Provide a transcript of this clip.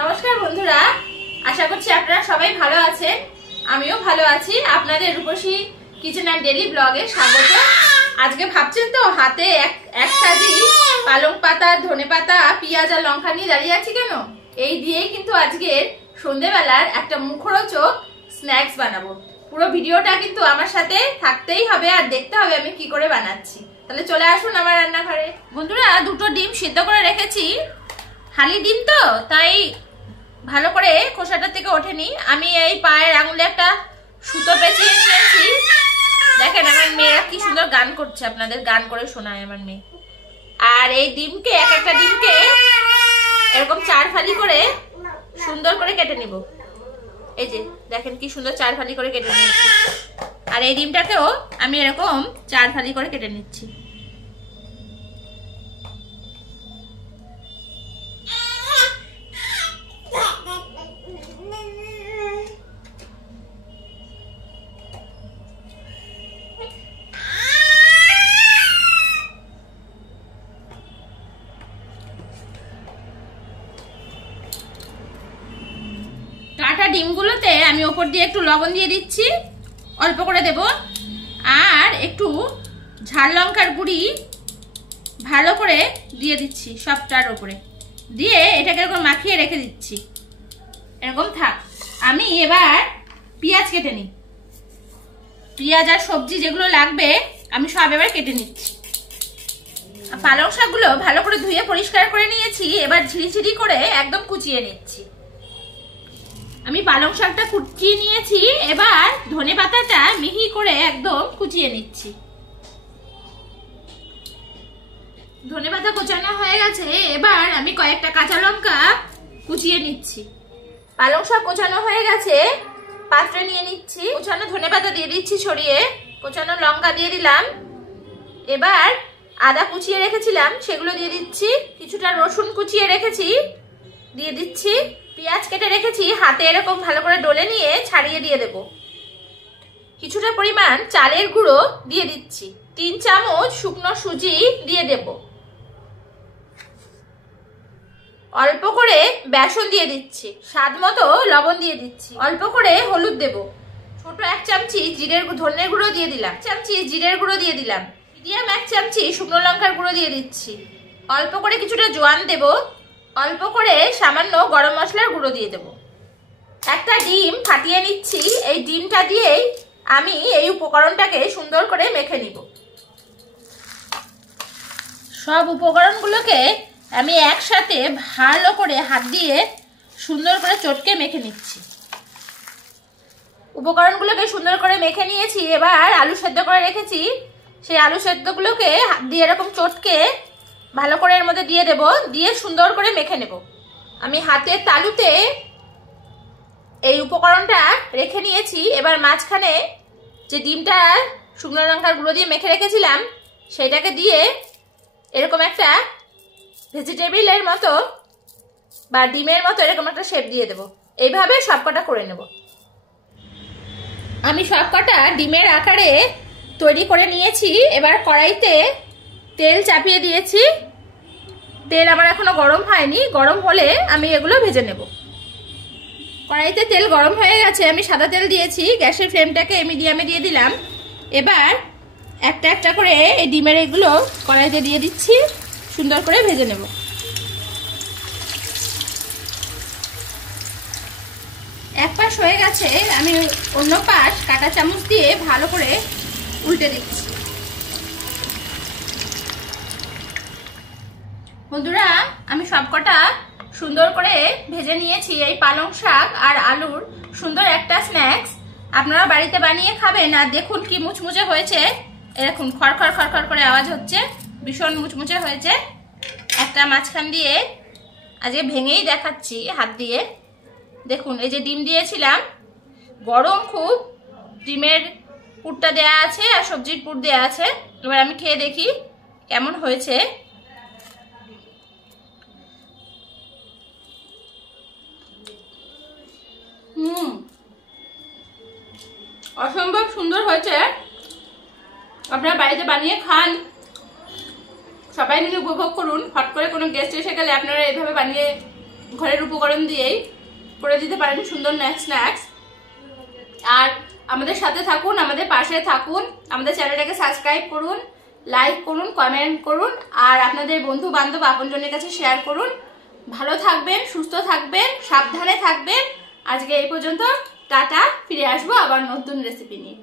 নমস্কার বন্ধুরা, আশা করছি আপনারা সবাই ভালো আছেন। আমিও ভালো আছি। আপনাদের রূপসী কিচেন অ্যান্ড ডেইলি ব্লগে স্বাগত। আজকে ভাবছেন তো হাতে এক সাজি পালং পাতা, ধনেপাতা, পেঁয়াজ আর লঙ্কা নিয়ে দাঁড়িয়ে আছি কেন? এই দিয়েই কিন্তু আজকের সন্ধ্যেবেলার একটা মুখরোচক স্ন্যাক্স বানাবো। পুরো ভিডিওটা কিন্তু আমার সাথে থাকতেই হবে আর দেখতে হবে আমি কি করে বানাচ্ছি। তাহলে চলে আসুন আমার রান্নাঘরে। বন্ধুরা, দুটো ডিম সিদ্ধ করে রেখেছি। হালি ডিম তো, তাই ভালো করে খোসাটা থেকে ওঠেনি। আমি এই পায়ের আঙুলে একটা সুতো পেঁচিয়ে নিয়েছি। দেখেন আমার মেয়েরা কি সুন্দর গান করছে, আপনাদের গান করে শোনায় আমার মেয়ে। আর এই ডিমকে, এক একটা ডিমকে এরকম 4 ফালি করে সুন্দর করে কেটে নিব। এই যে দেখেন কি সুন্দর 4 ফালি করে কেটে নিয়েছি। আর এই ডিমটাকেও আমি এরকম 4 ফালি করে কেটে নিচ্ছি। কাটা ডিমগুলোতে আমি ওপর দিয়ে একটু লবণ দিয়ে দিচ্ছি, অল্প করে দেব। আর একটু ঝাল লঙ্কার গুঁড়ি ভালো করে দিয়ে দিচ্ছি সবটার উপরে, দিয়ে এটাকে এরকম মাখিয়ে রেখে দিচ্ছি। এরকম থাক। আমি এবার পেঁয়াজ কেটে নিই। পেঁয়াজ আর সবজি যেগুলো লাগবে আমি সব এবার কেটে নিচ্ছি। পালং শাকগুলো ভালো করে ধুয়ে পরিষ্কার করে নিয়েছি। এবার ঝিরিঝিরি করে একদম কুচিয়ে নিচ্ছি। আমি পালং শাকটা কুচিয়ে নিয়েছি। এবার ধনে পাতাটা মিহি করে একদম কুচিয়ে নিচ্ছি। ধনে পাতা কোচানো হয়ে গেছে। এবার আমি কয়েকটা কাঁচা লঙ্কা কুচিয়ে নিচ্ছি। পালং শাক কোচানো হয়ে গেছে, পাত্রে নিয়ে নিচ্ছি। কোচানো ধনে পাতা দিয়ে দিচ্ছি ছড়িয়ে, কোচানো লঙ্কা দিয়ে দিলাম। এবার আদা কুচিয়ে রেখেছিলাম সেগুলো দিয়ে দিচ্ছি। কিছুটা রসুন কুচিয়ে রেখেছি দিয়ে দিচ্ছি। পেঁয়াজ কেটে রেখেছি, হাতে এরকম ভালো করে ডলে নিয়ে ছাড়িয়ে দিয়ে দেব। কিছুটা পরিমাণ চালের গুঁড়ো দিয়ে দিচ্ছি। 3 চামচ শুকনো সুজি দিয়ে দেব। অল্প করে বেসন দিয়ে দিচ্ছি। স্বাদ মতো লবণ দিয়ে দিচ্ছি। অল্প করে হলুদ দেব। ছোট 1 চামচি ধনের গুঁড়ো দিয়ে দিলাম। 1 চামচি জিরের গুঁড়ো দিয়ে দিলাম। মিডিয়াম 1 চামচি শুকনো লঙ্কার গুঁড়ো দিয়ে দিচ্ছি। অল্প করে কিছুটা জোয়ান দেব। অল্প করে সামান্য গরম মশলার গুঁড়ো দিয়ে দেব। একটা ডিম ফাটিয়ে নিচ্ছি। এই ডিমটা দিয়েই আমি এই উপকরণটাকে সুন্দর করে মেখে নিব। সব উপকরণগুলোকে আমি একসাথে ভালো করে হাত দিয়ে সুন্দর করে চটকে মেখে নিচ্ছি। উপকরণগুলোকে সুন্দর করে মেখে নিয়েছি। এবার আলু সেদ্ধ করে রেখেছি, সেই আলু সেদ্ধগুলোকে হাত দিয়ে এরকম চটকে ভালো করে এর মধ্যে দিয়ে দেব। দিয়ে সুন্দর করে মেখে নেব। আমি হাতের তালুতে এই উপকরণটা রেখে নিয়েছি। এবার মাঝখানে যে ডিমটা শুকনো লঙ্কার গুঁড়ো দিয়ে মেখে রেখেছিলাম সেটাকে দিয়ে এরকম একটা ভেজিটেবিলের মতো বা ডিমের মতো এরকম একটা শেপ দিয়ে দেব। এইভাবে সবকটা করে নেব। আমি সবকটা ডিমের আকারে তৈরি করে নিয়েছি। এবার কড়াইতে তেল চাপিয়ে দিয়েছি। তেল আমার এখনো গরম হয়নি, গরম হলে আমি এগুলো ভেজে নেব। কড়াইতে তেল গরম হয়ে গেছে। আমি সাদা তেল দিয়েছি। গ্যাসের ফ্লেমটাকে মিডিয়ামে দিয়ে দিলাম। এবার একটা একটা করে এই ডিমের এগুলো কড়াইতে দিয়ে দিচ্ছি, সুন্দর করে ভেজে নেব। এক পাশ হয়ে গেছে, আমি অন্য পাশ কাঁটা চামচ দিয়ে ভালো করে উল্টে দিচ্ছি। বন্ধুরা, আমি সবকটা সুন্দর করে ভেজে নিয়েছি। এই পালং শাক আর আলুর সুন্দর একটা স্ন্যাক্স আপনারা বাড়িতে বানিয়ে খাবেন। আর দেখুন কি মুচমুচে হয়েছে। এরকম খড়খড় খড়খড় করে আওয়াজ হচ্ছে, ভীষণ মুচমুচে হয়েছে। একটা মাঝখান দিয়ে আজকে ভেঙেই দেখাচ্ছি হাত দিয়ে। দেখুন এই যে ডিম দিয়েছিলাম, গরম খুব, ডিমের পুরটা দেয়া আছে আর সবজির পুর দেয়া আছে। এবার আমি খেয়ে দেখি কেমন হয়েছে। অসম্ভব সুন্দর হয়েছে। আপনারা বাড়িতে বানিয়ে খান, সবাই মিলে উপভোগ করুন। হট করে কোনো গেস্ট এসে গেলে আপনারা এইভাবে বানিয়ে ঘরের উপকরণ দিয়েই করে দিতে পারেন সুন্দর স্ন্যাক্স। আর আমাদের সাথে থাকুন, আমাদের পাশে থাকুন, আমাদের চ্যানেলটাকে সাবস্ক্রাইব করুন, লাইক করুন, কমেন্ট করুন, আর আপনাদের বন্ধু বান্ধব আপনজনের কাছে শেয়ার করুন। ভালো থাকবেন, সুস্থ থাকবেন, সাবধানে থাকবেন। আজকে এই পর্যন্ত, টাটা। ফিরে আসবো আবার নতুন রেসিপি নিয়ে।